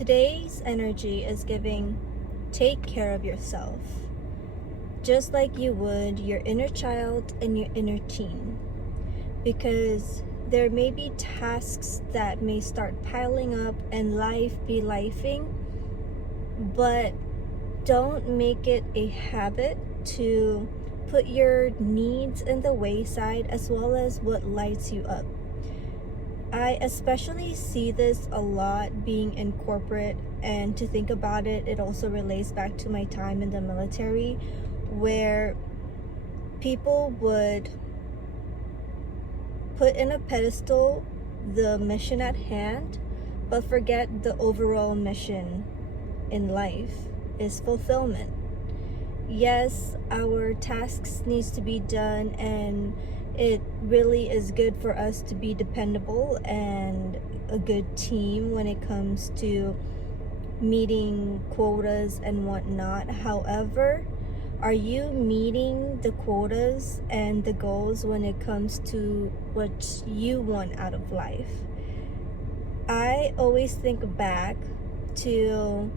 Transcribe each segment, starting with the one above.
Today's energy is giving take care of yourself, just like you would your inner child and your inner teen. Because there may be tasks that may start piling up and life be lifing, but don't make it a habit to put your needs in the wayside as well as what lights you up. I especially see this a lot being in corporate, and to think about it, it also relates back to my time in the military, where people would put in a pedestal the mission at hand, but forget the overall mission in life is fulfillment. Yes, our tasks needs to be done, and it really is good for us to be dependable and a good team when it comes to meeting quotas and whatnot. However, are you meeting the quotas and the goals when it comes to what you want out of life? I always think back to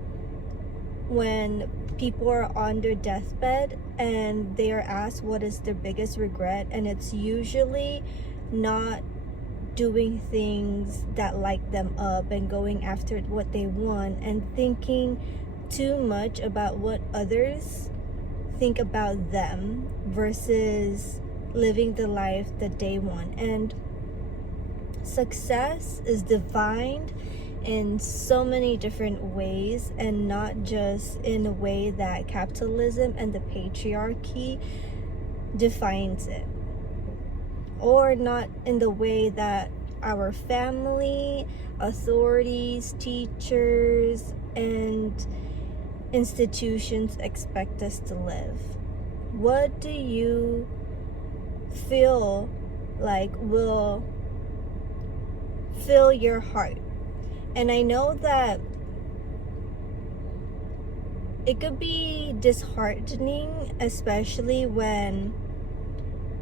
when people are on their deathbed and they are asked what is their biggest regret, and it's usually not doing things that light them up and going after what they want and thinking too much about what others think about them versus living the life that they want. And success is defined in so many different ways, and not just in a way that capitalism and the patriarchy defines it, or not in the way that our family, authorities, teachers, and institutions expect us to live. What do you feel like will fill your heart? And I know that it could be disheartening, especially when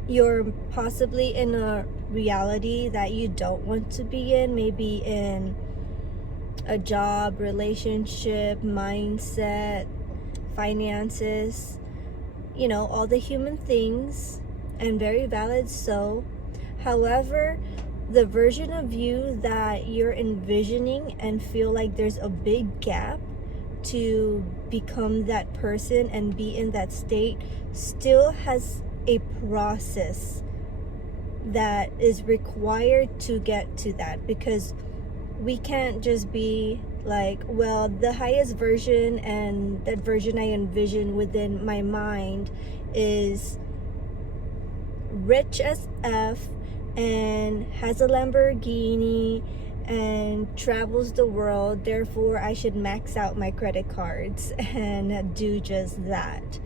you're possibly in a reality that you don't want to be in, maybe in a job, relationship, mindset, finances, all the human things, and very valid so. However, the version of you that you're envisioning and feel like there's a big gap to become that person and be in that state still has a process that is required to get to that, because we can't just be like, well, the highest version and that version I envision within my mind is rich as F and has a Lamborghini and travels the world, therefore I should max out my credit cards and do just that.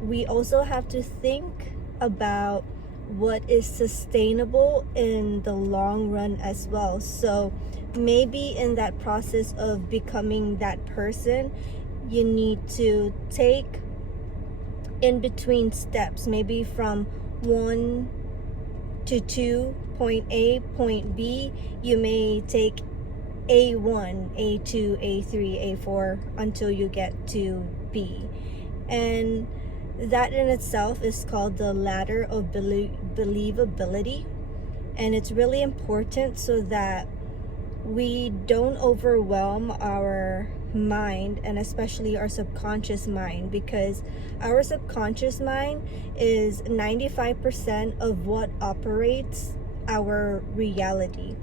We also have to think about what is sustainable in the long run as well. So maybe in that process of becoming that person, you need to take in between steps, maybe from 1 to 2, point A, point B. You may take A1, A2, A3, A4 until you get to B. And that in itself is called the ladder of believability. And it's really important so that we don't overwhelm our mind, and especially our subconscious mind, because our subconscious mind is 95% of what operates our reality.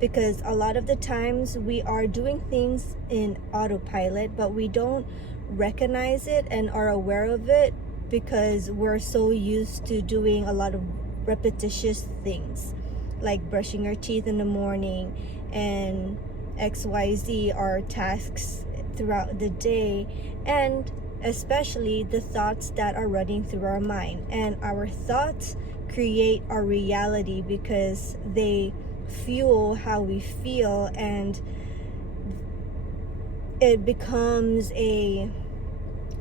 Because a lot of the times we are doing things in autopilot, but we don't recognize it and are aware of it because we're so used to doing a lot of repetitious things, like brushing our teeth in the morning and XYZ are tasks throughout the day, and especially the thoughts that are running through our mind. And our thoughts create our reality because they fuel how we feel, and it becomes a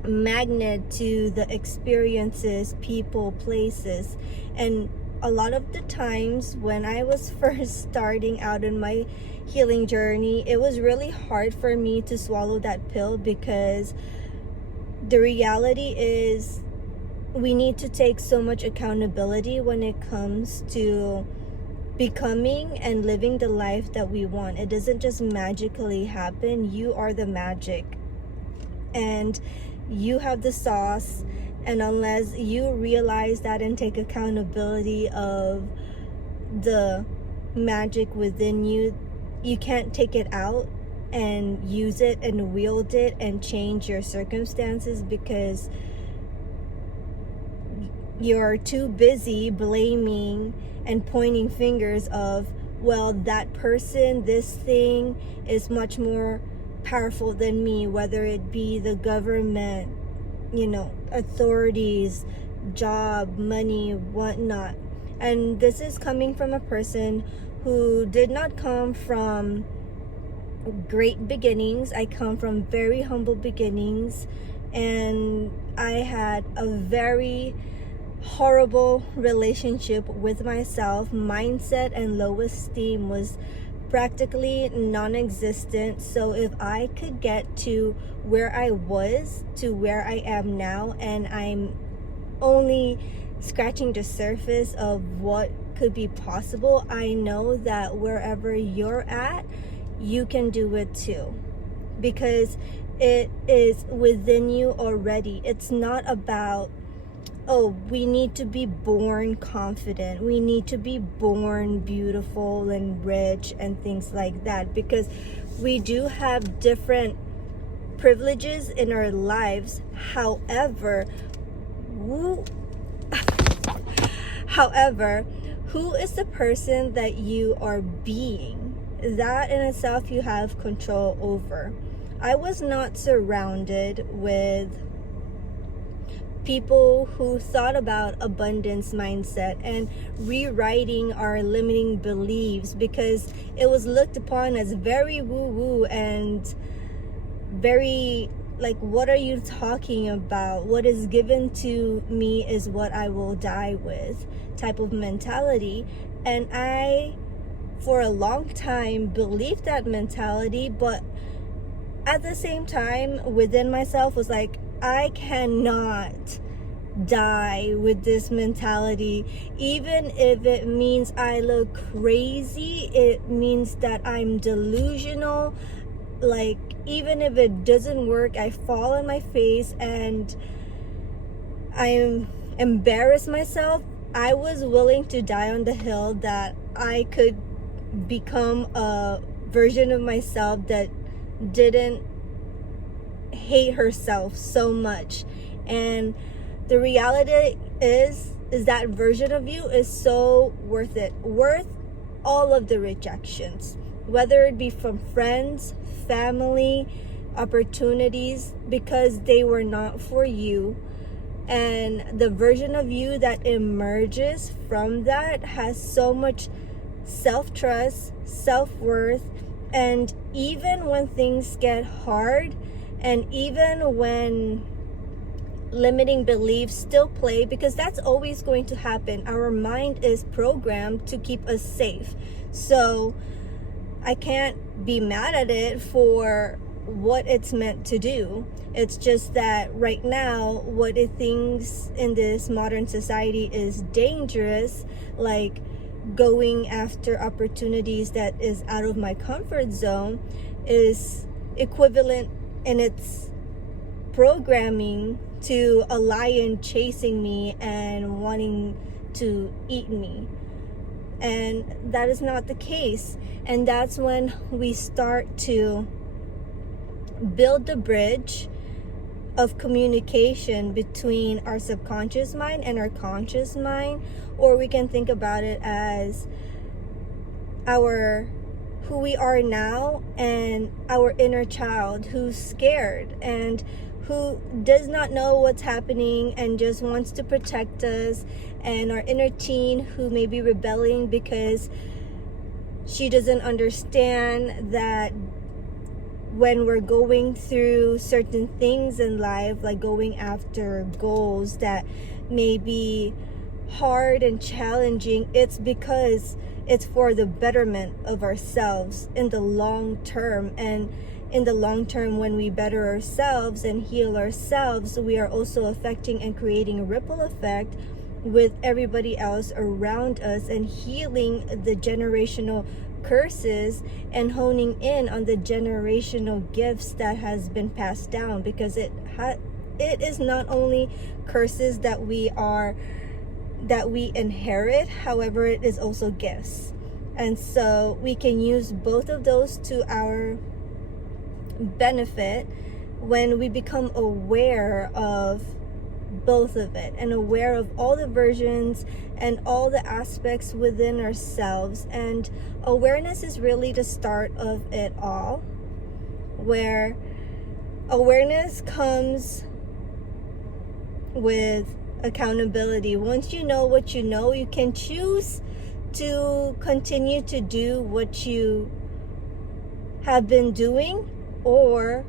magnet to the experiences, people, places. And a lot of the times when I was first starting out in my healing journey, it was really hard for me to swallow that pill, because the reality is we need to take so much accountability when it comes to becoming and living the life that we want. It doesn't just magically happen. You are the magic, and you have the sauce. And unless you realize that and take accountability of the magic within you, you can't take it out and use it and wield it and change your circumstances, because you're too busy blaming and pointing fingers of, well, that person, this thing is much more powerful than me, whether it be the government, authorities, job, money, whatnot. And this is coming from a person who did not come from great beginnings. I come from very humble beginnings, and I had a very horrible relationship with myself. Mindset and low esteem was practically non-existent. So if I could get to where I was to where I am now, and I'm only scratching the surface of what could be possible, I know that wherever you're at, you can do it too, because it is within you already. It's not about, oh, we need to be born confident, we need to be born beautiful and rich and things like that, because we do have different privileges in our lives. However, who is the person that you are being? That in itself you have control over. I was not surrounded with people who thought about abundance mindset and rewriting our limiting beliefs, because it was looked upon as very woo-woo and very like, what are you talking about? What is given to me is what I will die with type of mentality. And I, for a long time, believed that mentality, but at the same time within myself was like, I cannot die with this mentality. Even if it means I look crazy, it means that I'm delusional. Like, even if it doesn't work, I fall on my face and I embarrass myself. I was willing to die on the hill that I could become a version of myself that didn't hate herself so much. And the reality is that version of you is so worth it, worth all of the rejections, whether it be from friends, family, opportunities, because they were not for you. And the version of you that emerges from that has so much self-trust, self-worth. And even when things get hard, and even when limiting beliefs still play, because that's always going to happen. Our mind is programmed to keep us safe. So I can't be mad at it for what it's meant to do. It's just that right now, what it thinks in this modern society is dangerous, like going after opportunities that is out of my comfort zone, is equivalent in its programming to a lion chasing me and wanting to eat me. And that is not the case. And that's when we start to build the bridge of communication between our subconscious mind and our conscious mind. Or we can think about it as who we are now and our inner child who's scared and who does not know what's happening and just wants to protect us, and our inner teen who may be rebelling because she doesn't understand that when we're going through certain things in life, like going after goals that may be hard and challenging, it's because it's for the betterment of ourselves in the long term. And in the long term, when we better ourselves and heal ourselves, we are also affecting and creating a ripple effect with everybody else around us, and healing the generational curses and honing in on the generational gifts that has been passed down, because it is not only curses that we inherit, however, it is also gifts. And so we can use both of those to our benefit when we become aware of both of it, and aware of all the versions and all the aspects within ourselves. And awareness is really the start of it all, where awareness comes with accountability. Once you know what you know, you can choose to continue to do what you have been doing, or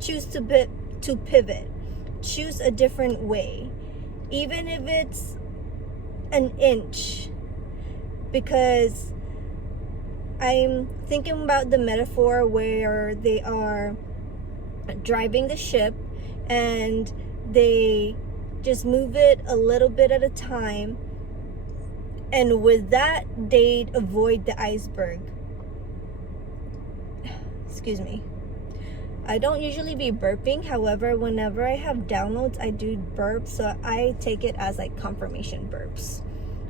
choose to pivot, choose a different way, even if it's an inch. Because I'm thinking about the metaphor where they are driving the ship and they just move it a little bit at a time, and with that they'd avoid the iceberg. Excuse me, I don't usually be burping. However, whenever I have downloads, I do burp, so I take it as like confirmation burps.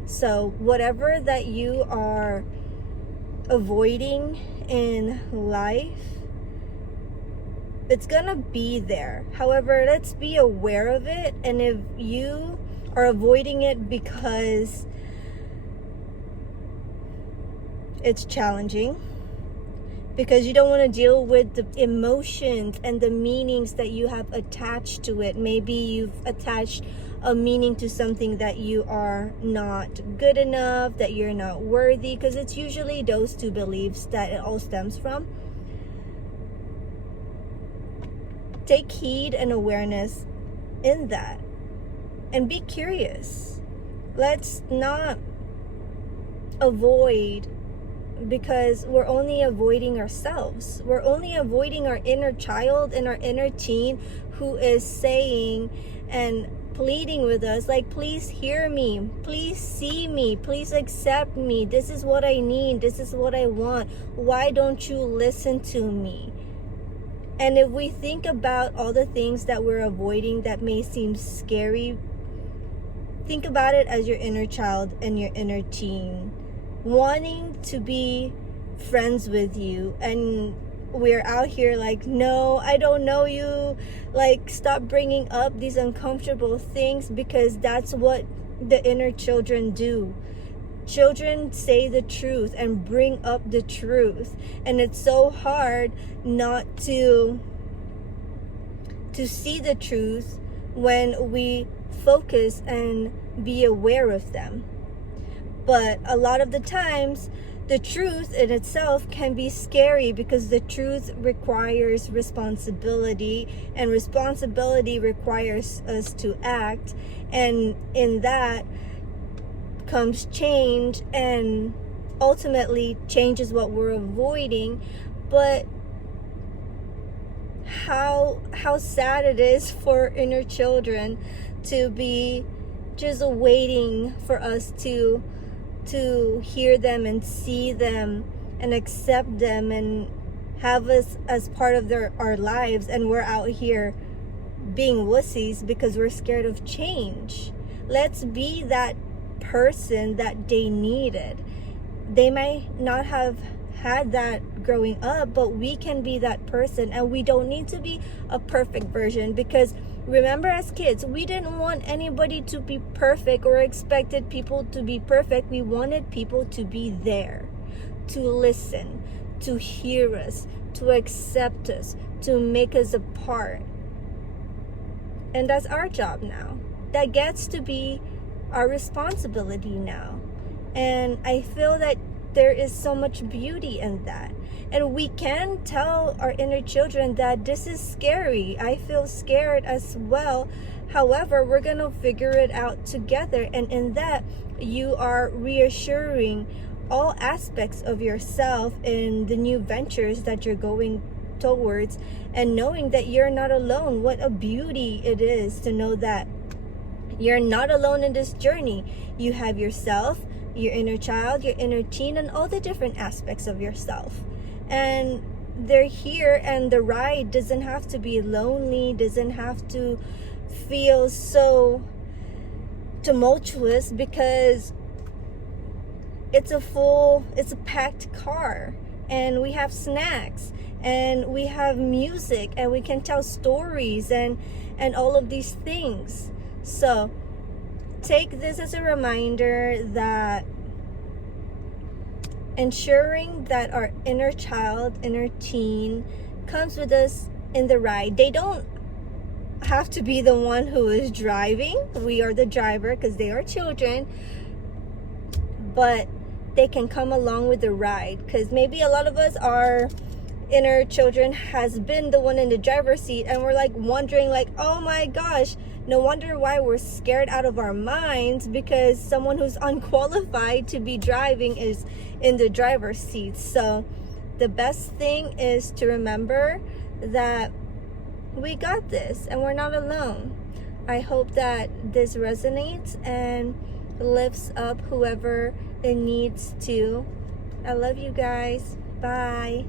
So whatever that you are avoiding in life, it's gonna be there. However, let's be aware of it. And if you are avoiding it because it's challenging, because you don't want to deal with the emotions and the meanings that you have attached to it. Maybe you've attached a meaning to something that you are not good enough, that you're not worthy, because it's usually those two beliefs that it all stems from. Take heed and awareness in that, and be curious. Let's not avoid, because we're only avoiding ourselves. We're only avoiding our inner child and our inner teen who is saying and pleading with us, like, please hear me, please see me, please accept me, this is what I need, this is what I want, why don't you listen to me? And if we think about all the things that we're avoiding that may seem scary, think about it as your inner child and your inner teen wanting to be friends with you, and we're out here like, no, I don't know you, like, stop bringing up these uncomfortable things, because that's what the inner children do. Children say the truth and bring up the truth, and it's so hard not to see the truth when we focus and be aware of them. But a lot of the times, the truth in itself can be scary, because the truth requires responsibility, and responsibility requires us to act. And in that comes change, and ultimately change is what we're avoiding. But how sad it is for inner children to be just waiting for us to hear them and see them and accept them and have us as part of our lives, and we're out here being wussies because we're scared of change. Let's be that person that they needed. They might not have had that growing up, but we can be that person, and we don't need to be a perfect version, because remember, as kids, we didn't want anybody to be perfect or expected people to be perfect. We wanted people to be there, to listen, to hear us, to accept us, to make us a part. And that's our job now. That gets to be our responsibility now. And I feel that there is so much beauty in that. And we can tell our inner children that this is scary. I feel scared as well. However, we're going to figure it out together. And in that, you are reassuring all aspects of yourself in the new ventures that you're going towards, and knowing that you're not alone. What a beauty it is to know that you're not alone in this journey. You have yourself, your inner child, your inner teen, and all the different aspects of yourself. And they're here, and the ride doesn't have to be lonely, doesn't have to feel so tumultuous, because it's a packed car, and we have snacks, and we have music, and we can tell stories, and all of these things. So take this as a reminder that ensuring that our inner child, inner teen comes with us in the ride. They don't have to be the one who is driving. We are the driver because they are children, but they can come along with the ride, because maybe a lot of us, our inner children has been the one in the driver's seat, and we're like wondering, like, oh my gosh, no wonder why we're scared out of our minds, because someone who's unqualified to be driving is in the driver's seat. So the best thing is to remember that we got this and we're not alone. I hope that this resonates and lifts up whoever it needs to. I love you guys. Bye.